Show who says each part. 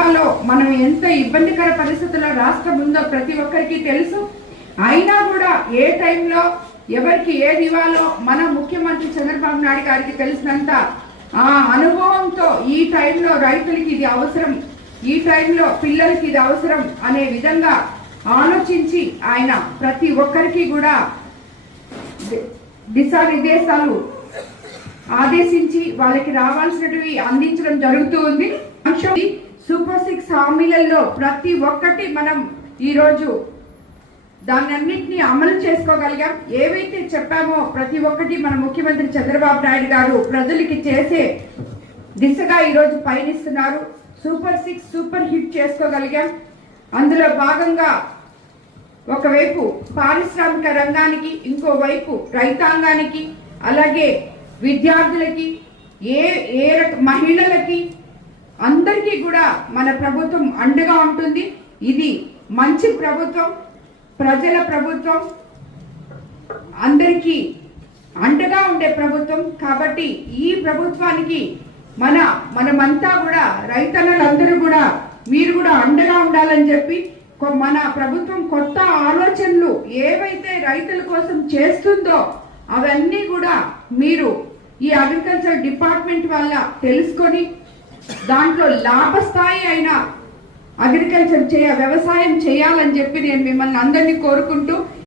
Speaker 1: దివాలో మనం ఎంత ఇబ్బందికర పరిస్థితుల్లో రాష్ట్రం ఉందో ప్రతి ఒక్కరికి తెలుసు. అయినా కూడా ఏ టైంలో ఎవరికి ఏది ఇవ్వాలో మన ముఖ్యమంత్రి చంద్రబాబు నాయుడు గారికి తెలిసినంత ఆ అనుభవంతో ఈ టైంలో రైతులకి ఇది అవసరం ఈ టైంలో పిల్లలకి ఇది అవసరం అనే విధంగా ఆలోచించి ఆయన ప్రతి ఒక్కరికి కూడా దిశానిర్దేశాలు ఆదేశించి వాళ్ళకి రావాల్సినవి అందించడం జరుగుతూ ఉంది. సూపర్ సిక్స్ హామీలలో ప్రతి ఒక్కటి మనం ఈరోజు దాన్ని అన్నింటినీ అమలు చేసుకోగలిగాం. ఏవైతే చెప్పామో ప్రతి ఒక్కటి మన ముఖ్యమంత్రి చంద్రబాబు నాయుడు గారు ప్రజలకి చేసే దిశగా ఈరోజు పయనిస్తున్నారు. సూపర్ సిక్స్ సూపర్ హిట్ చేసుకోగలిగాం. అందులో భాగంగా ఒకవైపు పారిశ్రామిక రంగానికి ఇంకోవైపు రైతాంగానికి అలాగే విద్యార్థులకి ఏ ఏ రక మహిళలకి అందరికీ కూడా మన ప్రభుత్వం అండగా ఉంటుంది. ఇది మంచి ప్రభుత్వం ప్రజల ప్రభుత్వం అందరికీ అండగా ఉండే ప్రభుత్వం. కాబట్టి ఈ ప్రభుత్వానికి మన మనమంతా కూడా రైతన్నలందరూ కూడా మీరు కూడా అండగా ఉండాలని చెప్పి కొ- మన ప్రభుత్వం కొత్త ఆలోచనలు ఏవైతే రైతుల కోసం చేస్తుందో అవన్నీ కూడా మీరు ఈ అగ్రికల్చర్ డిపార్ట్మెంట్ వల్ల తెలుసుకొని దాంట్లో లాభస్థాయి అయిన అగ్రికల్చర్ చేయ వ్యవసాయం చేయాలని చెప్పి నేను మిమ్మల్ని అందరినీ కోరుకుంటూ